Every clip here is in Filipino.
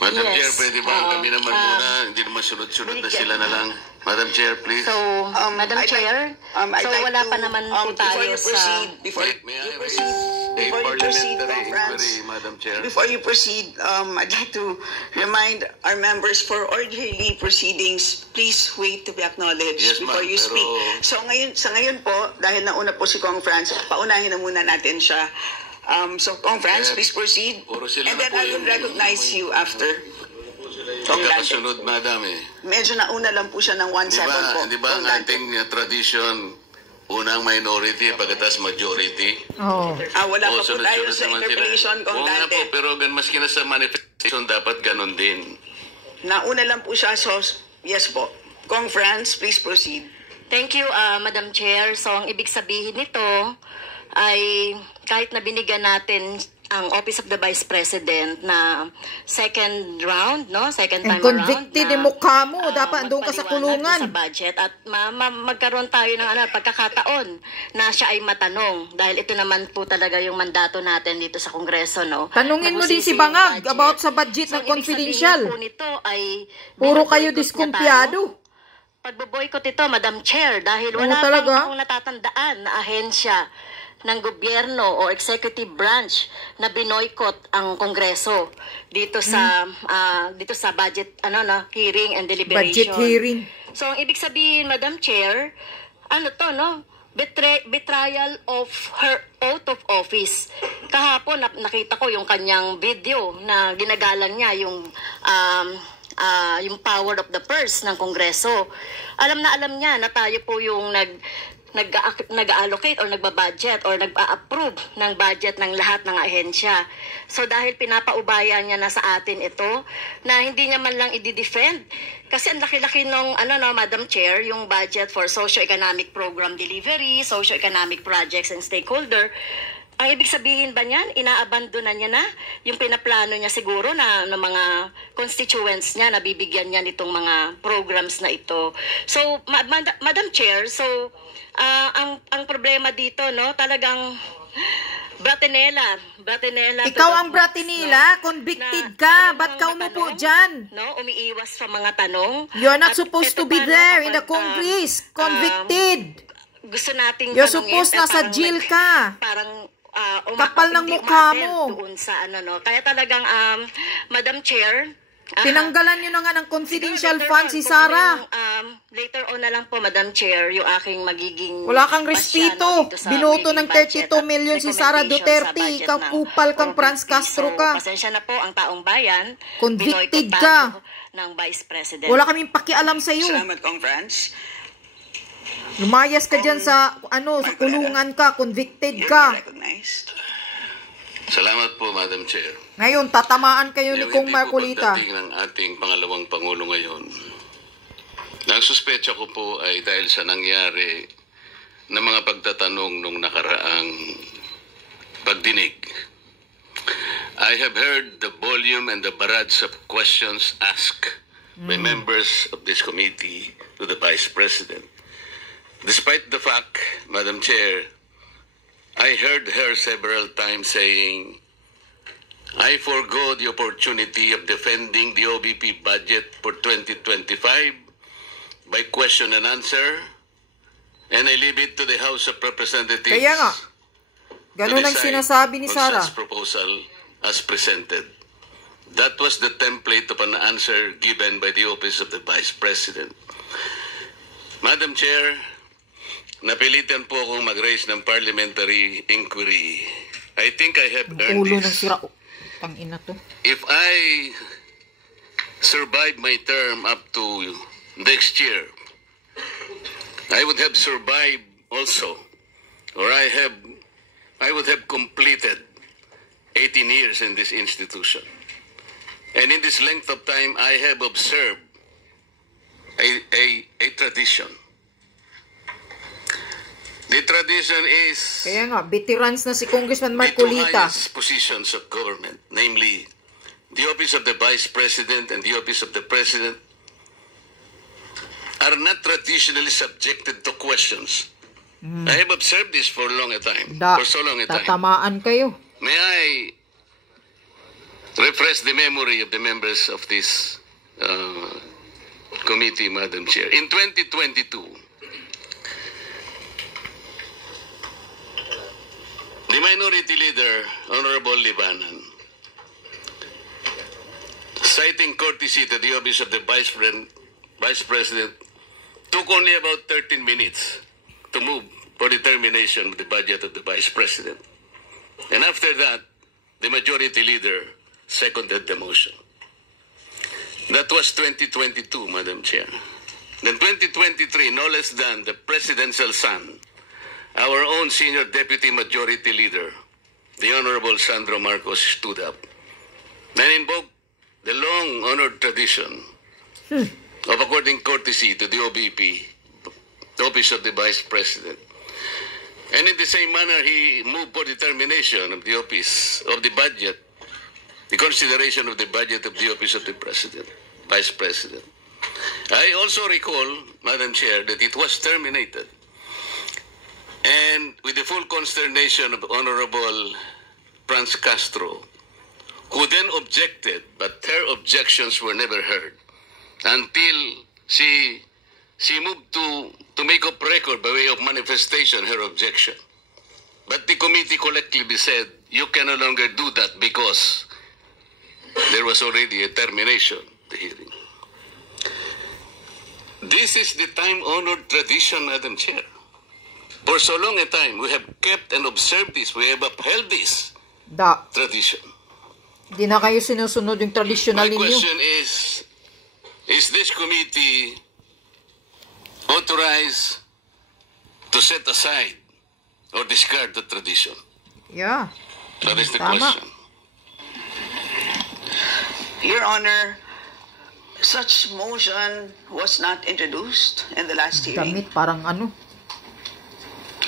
Madam Yes. Chair, pwede ba kami naman muna, hindi naman sunod-sunod na sila na lang. Madam Chair, please. So, Madam Chair, so wala pa naman po tayo sa... Before you proceed, Conference, Madam Chair. before you proceed, I'd like to remind our members for orderly proceedings, please wait to be acknowledged Yes, ma'am, before you speak. So sa ngayon po, dahil nauna po si Kong Franz, paunahin na muna natin siya. So Kong Franz, please proceed. Puro sila And na then po I will yung- recognize you after. Hindi ka kasunod, Madam eh. Medyo nauna lang po siya ng 1 second po. Di ba ang Kong Dante. ating tradition, unang minority, pagkatas majority? Oh. Wala pa po sunod-sunod tayo sa naman sila. interpolation, Kong Oo nga Dante. po, pero maski na sa manifestation, dapat ganun din. Nauna lang po siya, so yes po. Kong Franz, please proceed. Thank you, Madam Chair. So, ang ibig sabihin nito ay kahit na binigyan natin ang Office of the Vice President na second round, no? Second time around. Convicted yung mukha mo. Dapat doon ka sa kulungan. Sa budget at magkaroon tayo ng pagkakataon na siya ay matanong dahil ito naman po talaga yung mandato natin dito sa Kongreso, no? Tanungin mo din si Bangag about sa budget ng confidential. Ibig sabihin po nito ay Puro kayo binoboycott niya diskumpiyado. tayo. Pagboboykot ito, Madam Chair, dahil Oo, wala talaga? pang akong natatandaan na ahensya ng gobyerno o executive branch na binoykot ang Kongreso dito sa budget hearing and deliberation. Budget hearing. So ang ibig sabihin, Madam Chair, betrayal of her oath of office. Kahapon nakita ko yung kanyang video na ginagalang niya yung power of the purse ng Kongreso. Alam niya na tayo po yung nag-allocate or nagbabudget or nag-approve ng budget ng lahat ng ahensya. So dahil pinapaubaya niya na sa atin ito, na hindi niya man lang i-defend. Kasi ang laki-laki nung, Madam Chair, yung budget for socio-economic program delivery, socio-economic projects and stakeholder. Ang ibig sabihin ba niyan, inaabandonan niya na yung pinaplano niya siguro na ng mga constituents niya na bibigyan niya nitong mga programs na ito. So, Madam Chair, so ang problema dito, no, talagang Bratinela. Ikaw ang Bratinela, convicted ka. Ba't ka umupo dyan? No, umiiwas sa mga tanong. You're not At supposed ito to be pa, there no, in the Congress. Convicted. Gusto nating You're tanungin, supposed nasa parang jail ka. Parang Kapal ng mukha mo. Doon sa Kaya talagang Madam Chair, Tinanggalan nyo na nga ng confidential fund si Sara. Later on na lang po, Madam Chair, yung aking magiging... Wala kang respeto. Binoto ng 32 million si Sara Duterte. Ikaw kupal kang Franz Castro ka. Pasensya na po ang taong bayan. Convicted ka. Ng Vice President. Wala kaming pakialam sa iyo. Salamat, Kong Franz. Lumayas ka dyan sa kulungan ka, convicted ka. Recognized. Salamat po, Madam Chair. Ngayon, tatamaan kayo ni Kong Hindi Marcolita. po pagdating ng ating pangalawang Pangulo ngayon. Ang suspecha ko po ay dahil sa nangyari na mga pagtatanong nung nakaraang pagdinig. I have heard the volume and the barrage of questions asked by members of this committee to the Vice President. Despite the fact, Madam Chair, I heard her several times saying, I forgo the opportunity of defending the OBP budget for 2025 by question and answer, and I leave it to the House of Representatives. Kaya nga, ganun ang sinasabi ni Sara. Such proposal as presented. That was the template of an answer given by the Office of the Vice President. Madam Chair, napilitan po akong mag-raise ng parliamentary inquiry. I think I have earned Ulo ng this. sira. Tangina to. If I survive my term up to next year, I would have survived also, or I would have completed 18 years in this institution. And in this length of time, I have observed a tradition. The tradition is Kaya nga, veterans na si Congressman the two Marcolita. highest positions of government, namely the office of the Vice President and the office of the President, are not traditionally subjected to questions. I have observed this for so long a time. Tatamaan kayo. May I refresh the memory of the members of this committee, Madam Chair. In 2022, the Minority Leader, Honorable Libanan, citing courtesy to the office of the Vice President, took only about 13 minutes to move for determination of the budget of the Vice President. And after that, the Majority Leader seconded the motion. That was 2022, Madam Chair. Then 2023, no less than the Presidential son, our own Senior Deputy Majority Leader, the Honorable Sandro Marcos, stood up and invoked the long-honored tradition of according courtesy to the OBP, the Office of the Vice President. And in the same manner, he moved for determination of the Office of the Budget, the consideration of the budget of the Office of the President, Vice President. I also recall, Madam Chair, that it was terminated. And with the full consternation of Honorable Franz Castro, who then objected, but her objections were never heard until she moved to make up record by way of manifestation her objection. But the committee collectively said, you can no longer do that because there was already a termination of the hearing. This is the time-honored tradition, Madam Chair. For so long a time, we have kept and observed this. We have upheld this tradition. Di na kayo sinusunod yung traditional My ninyo. question is this committee authorized to set aside or discard the tradition? Yeah. That is the Tama. question. Your Honor, such motion was not introduced in the last hearing. Damit parang ano.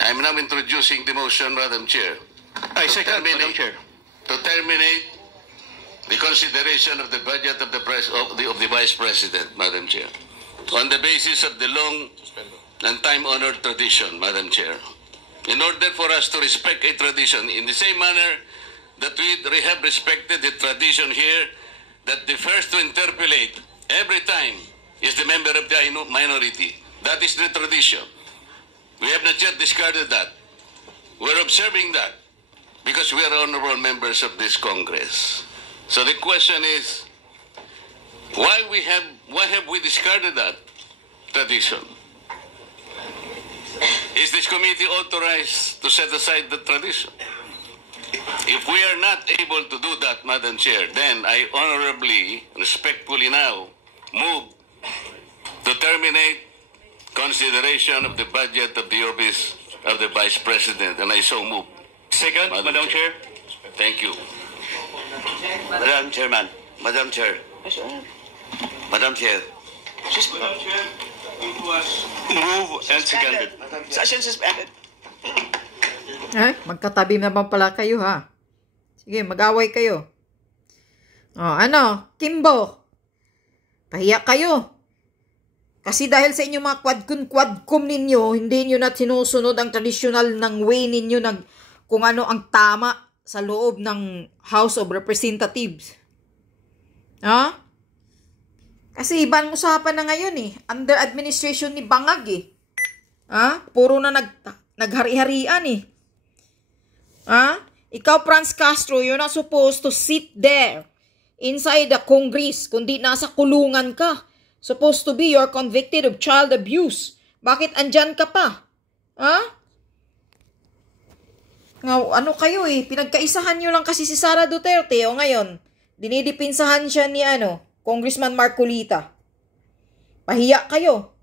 I am now introducing the motion, Madam Chair. I second, Madam Chair. To terminate the consideration of the budget of the Vice President, Madam Chair, on the basis of the long and time-honored tradition, Madam Chair. In order for us to respect a tradition in the same manner that we have respected the tradition here, that the first to interpolate every time is the member of the minority. That is the tradition. We have not yet discarded that. We're observing that because we are honorable members of this Congress. So the question is, why have we discarded that tradition? Is this committee authorized to set aside the tradition? If we are not able to do that, Madam Chair, then I honorably, respectfully now move to terminate consideration of the budget of the Office of the Vice President, and I so move. Second, Madam Chair. Thank you. Madam Chairman. Madam Chair. Madam Chair. Move and seconded. Session suspended. Magkatabi naman pala kayo ha. Sige, mag-away kayo. Kimbo? Pahiya kayo. Kasi dahil sa inyong mga quadcom ninyo, hindi nyo na sinusunod ang traditional ng way ninyo kung ano ang tama sa loob ng House of Representatives. Kasi ibang usapan na ngayon under administration ni Bangag Puro na naghari-harian Ikaw, Franz Castro, you're not supposed to sit there inside the Congress, kundi nasa kulungan ka. Supposed to be you're convicted of child abuse. Bakit andyan ka pa? Ano kayo pinagkaisahan nyo lang kasi si Sara Duterte o ngayon, dinidipinsahan siya ni Congressman Marcolita. Pahiya kayo.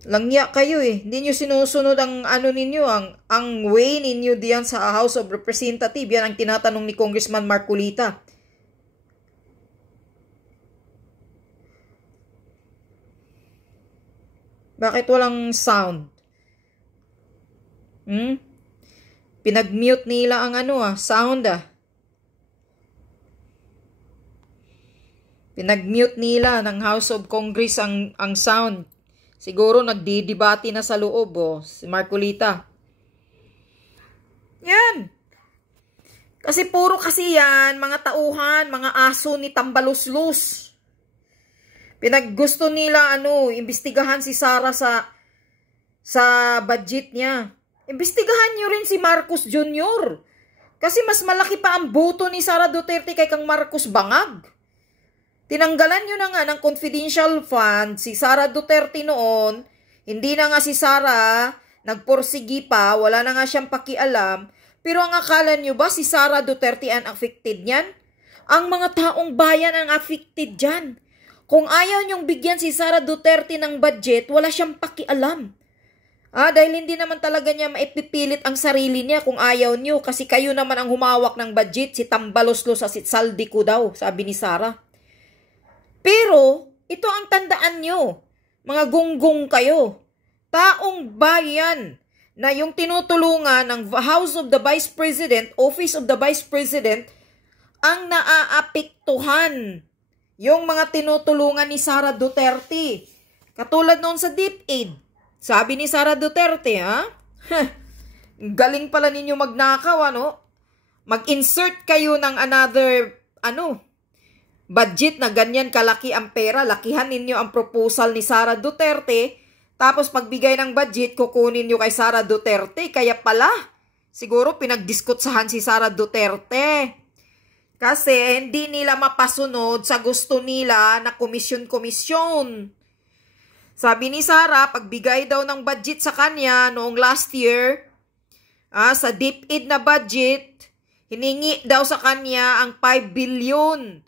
Langya kayo Hindi nyo sinusunod ang ninyo, ang way ninyo diyan sa House of Representatives. Yan ang tinatanong ni Congressman Marcolita. Bakit walang sound? Pinag-mute nila ang sound Pinag-mute nila ng House of Congress ang sound. Siguro nagdidebate na sa loob si Marcolita. Yan. Kasi puro kasi yan, mga tauhan, mga aso ni Tambaluslos. Pinaggusto nila, imbestigahan si Sara sa budget niya. Imbestigahan nyo rin si Marcos Jr. Kasi mas malaki pa ang boto ni Sara Duterte kay kang Marcos Bangag. Tinanggalan nyo na nga ng confidential fund si Sara Duterte noon. Hindi na nga si Sara nagporsigi pa, wala na nga siyang pakialam. Pero ang akala nyo ba si Sara Duterte ang affected niyan? Ang mga taong bayan ang affected dyan. Kung ayaw nyong bigyan si Sara Duterte ng budget, wala siyang pakialam. Dahil hindi naman talaga niya maipipilit ang sarili niya kung ayaw nyo. Kasi kayo naman ang humawak ng budget, si Tambaloslos at si Saldico daw, sabi ni Sara. Pero, ito ang tandaan nyo. Mga gunggong kayo. Taong bayan na yung tinutulungan ng House of the Vice President, Office of the Vice President, ang naaapektuhan yung mga tinutulungan ni Sara Duterte. Katulad noon sa DepEd. Sabi ni Sara Duterte, galing pala ninyo magnakaw, Mag-insert kayo ng another, budget na ganyan kalaki ang pera. Lakihan ninyo ang proposal ni Sara Duterte. Tapos pagbigay ng budget, kukunin nyo kay Sara Duterte. Kaya pala, siguro pinagdiskutsahan si Sara Duterte. Kasi hindi nila mapasunod sa gusto nila na komisyon-komisyon. Sabi ni Sara, pagbigay daw ng budget sa kanya noong last year, sa DepEd na budget, hiningi daw sa kanya ang 5 billion.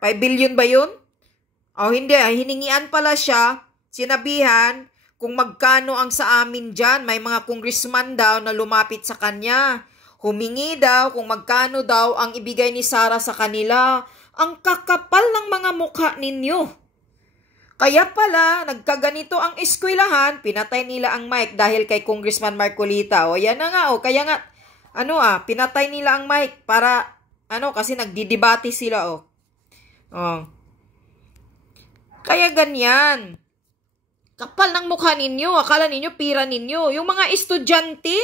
5 billion ba yun? Hindi. Hiningian pala siya, sinabihan, kung magkano ang sa amin dyan. May mga congressman daw na lumapit sa kanya. Humingi daw kung magkano daw ang ibigay ni Sara sa kanila. Ang kakapal ng mga mukha ninyo. Kaya pala, nagkaganito ang eskwelahan, pinatay nila ang mic dahil kay Congressman Marcolita. Yan na nga, kaya nga, pinatay nila ang mic para, kasi nagdidebate sila, Kaya ganyan. Kapal ng mukha ninyo, akala ninyo, pira ninyo. Yung mga estudyante,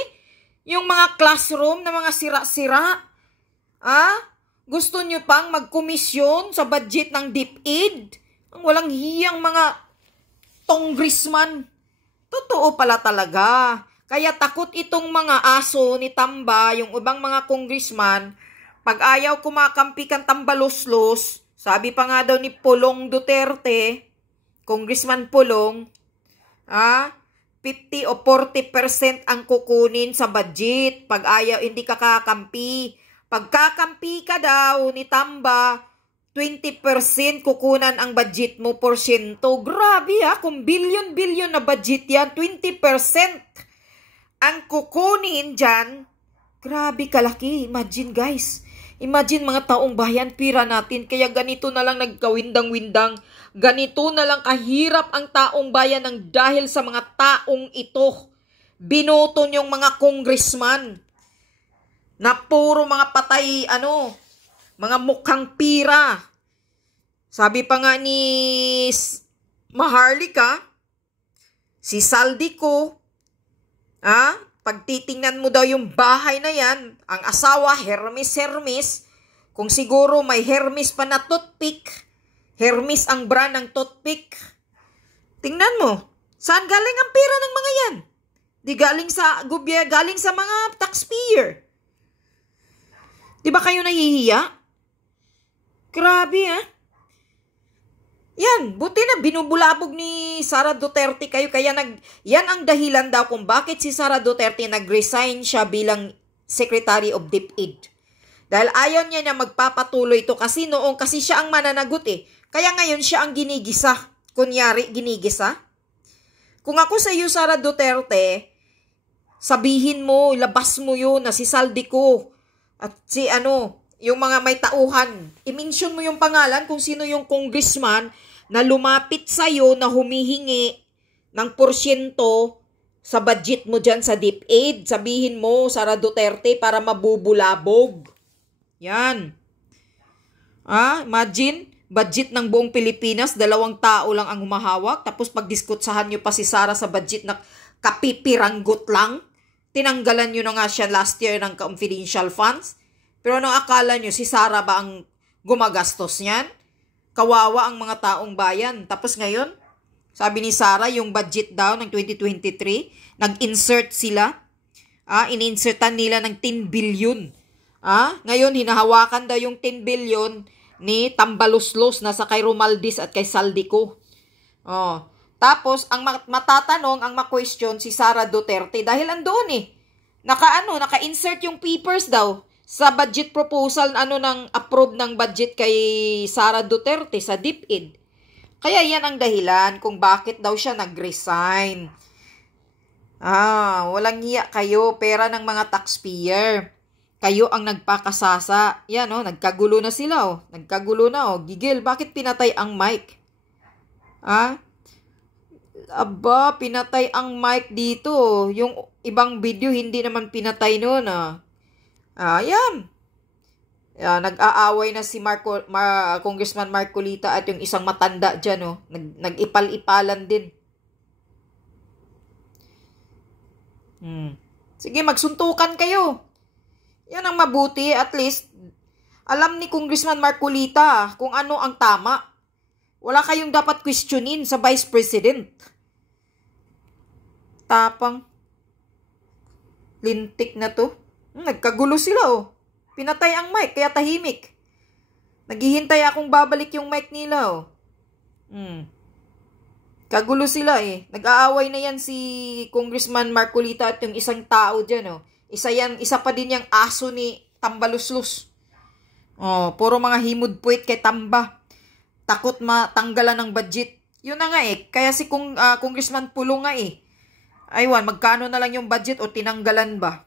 yung mga classroom na mga sira-sira, gusto nyo pang magkomisyon sa budget ng DepEd? Ang walang hiyang mga congressman. Totoo pala talaga. Kaya takot itong mga aso ni Tamba, yung ibang mga congressman, pag ayaw kumakampi kang Tambaloslos, sabi pa nga daw ni Pulong Duterte, Congressman Pulong, 50 o 40% ang kukunin sa budget pag ayaw, hindi ka kakampi. Pag kakampi ka daw ni Tamba, 20% kukunan ang budget mo porsyento. Grabe kung billion-billion na budget yan, 20% ang kukunin dyan. Grabe kalaki. Imagine guys. Imagine mga taong bayan, pira natin. Kaya ganito na lang nagkawindang-windang. Ganito na lang kahirap ang taong bayan ng dahil sa mga taong ito. Binoto yung mga congressman na puro mga patay, mga mukhang pira. Sabi pa nga ni Maharlika, si Saldico, pag titingnan mo daw yung bahay na yan, ang asawa, Hermes, kung siguro may Hermes pa na toothpick, Hermes ang brand ng toothpick. Tingnan mo, saan galing ang pera ng mga yan? Di galing sa galing sa mga taxpayer. Di ba kayo nahihiya? Grabe Yan, buti na binubulabog ni Sara Duterte kayo. Kaya yan ang dahilan daw kung bakit si Sara Duterte nag-resign siya bilang Secretary of DepEd. Dahil ayaw niya na magpapatuloy ito kasi siya ang mananagot Kaya ngayon siya ang ginigisa. Kunyari, ginigisa. Kung ako sa iyo, Sara Duterte, sabihin mo, labas mo yun na si Saldico at si yung mga may tauhan. I-mention mo yung pangalan kung sino yung congressman na lumapit sa'yo na humihingi ng porsyento sa budget mo dyan sa DepEd. Sabihin mo, Sara Duterte, para mabubulabog. Yan. Imagine, budget ng buong Pilipinas, 2 tao lang ang humahawak. Tapos pagdiskutsahan nyo pa si Sara sa budget na kapipiranggot lang. Tinanggalan nyo na nga siya last year ng confidential funds. Pero anong akala nyo, si Sara ba ang gumagastos niyan? Kawawa ang mga taong bayan. Tapos ngayon, sabi ni Sara, yung budget daw ng 2023, nag-insert sila. In-insertan nila ng 10 billion. Ngayon, hinahawakan daw yung 10 billion ni Tambaluslos na sa kay Romaldis at kay Saldico. Tapos, ang matatanong, ang ma-question si Sara Duterte dahil andoon naka-insert yung papers daw sa budget proposal ng approve ng budget kay Sara Duterte sa DepEd. Kaya yan ang dahilan kung bakit daw siya nag-resign. Walang hiya kayo, pera ng mga taxpayer. Kayo ang nagpakasasa. Yan nagkagulo na sila Nagkagulo na Gigil, bakit pinatay ang mic? Aba, pinatay ang mic dito. Yung ibang video hindi naman pinatay noon Yan. Nag-aaway na si Congressman Marcolita at yung isang matanda dyan nag-ipal-ipalan din. Sige, magsuntukan kayo. Yan ang mabuti. At least, alam ni Congressman Marcolita kung ano ang tama. Wala kayong dapat questionin sa Vice President. Tapang. Lintik na to. Nagkagulo sila Pinatay ang mic, kaya tahimik. Naghihintay akong babalik yung mic nila Kagulo sila Nag-aaway na yan si Congressman Marcolita at yung isang tao dyan Isa pa din yung aso ni Tambaluslos. Puro mga himudpuit kay Tamba. Takot matanggalan ng budget. Yun na nga Kaya si Congressman Pulong nga Aywan, magkano na lang yung budget o tinanggalan ba?